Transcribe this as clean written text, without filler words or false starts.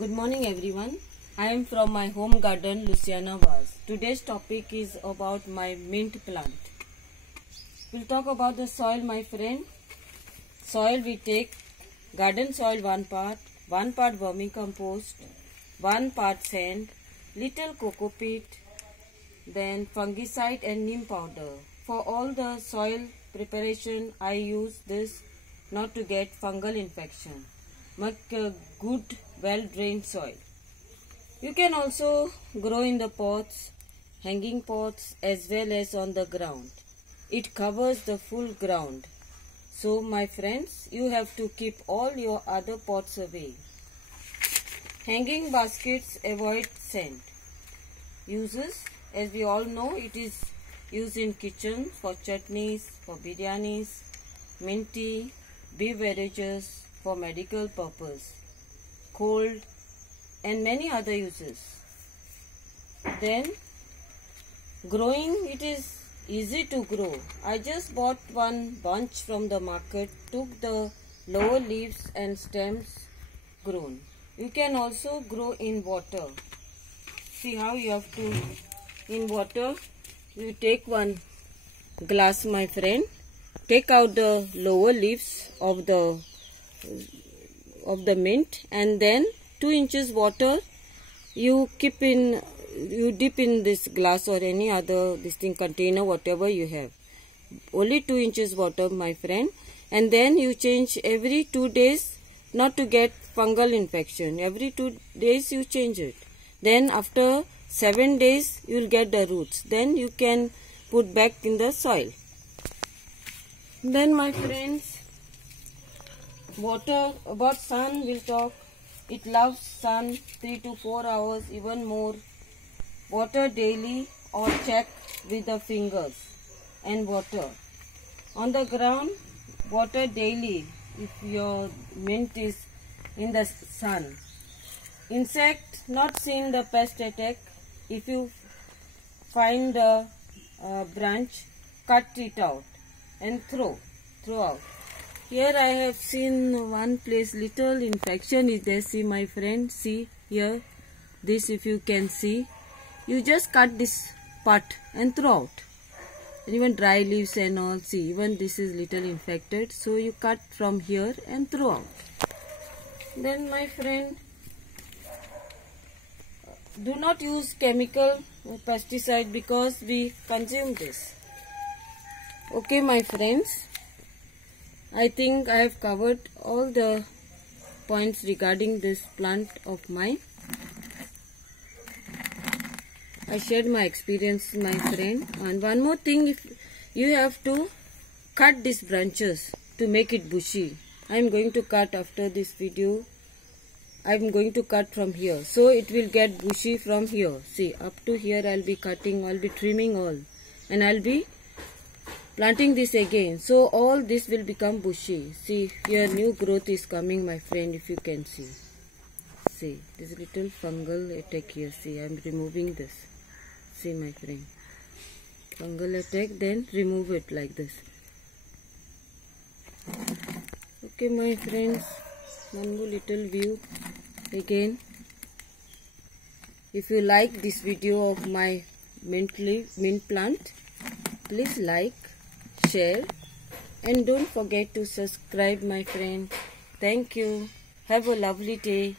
Good morning everyone. I am from my home garden Luciana Vase. Today's topic is about my mint plant. We'll talk about the soil, my friend. Soil, we take garden soil 1 part vermicompost, 1 part sand, little coco peat, then fungicide and neem powder. For all the soil preparation I use this not to get fungal infection. Make a good well drained soil. You can also grow in the pots, hanging pots as well as on the ground. It covers the full ground. So my friends, you have to keep all your other pots away. Hanging baskets avoid sand. Uses, as we all know, it is used in kitchen for chutneys, for biryanis, mint tea, beverages, for medical purpose, cold and many other uses. Then growing, it is easy to grow. I just bought one bunch from the market, took the lower leaves and stems grown. You can also grow in water. See how you have to, in water, you take one glass, my friend, take out the lower leaves of the mint, and then 2 inches water you dip in this glass or any other container, whatever you have. Only 2 inches water, my friend, and then you change every 2 days, not to get fungal infection. Every 2 days you change it. Then after 7 days you will get the roots. Then you can put back in the soil. Then my friends, water, about sun we'll talk. It loves sun 3 to 4 hours, even more. Water daily or check with the fingers and water. On the ground, water daily if your mint is in the sun. Insect, not seeing the pest attack. If you find a branch, cut it out and throw out. Here I have seen one place little infection is there. See my friend, see here, this if you can see. You just cut this part and throw out. And even dry leaves and all, see, even this is little infected. So you cut from here and throw out. Then my friend, do not use chemical pesticide because we consume this. Okay my friends, I think I have covered all the points regarding this plant of mine. I shared my experience, my friend. And one more thing, if you have to cut these branches to make it bushy. I am going to cut after this video. I am going to cut from here. So it will get bushy from here. See, up to here I will be cutting, I will be trimming all. And I will be planting this again, so all this will become bushy. See, here new growth is coming, my friend, if you can see. See, this little fungal attack here. See, I am removing this. See, my friend, fungal attack, then remove it like this. Okay, my friends, one more little view again. If you like this video of my mint plant, please like, share, and don't forget to subscribe, my friend. Thank you. Have a lovely day.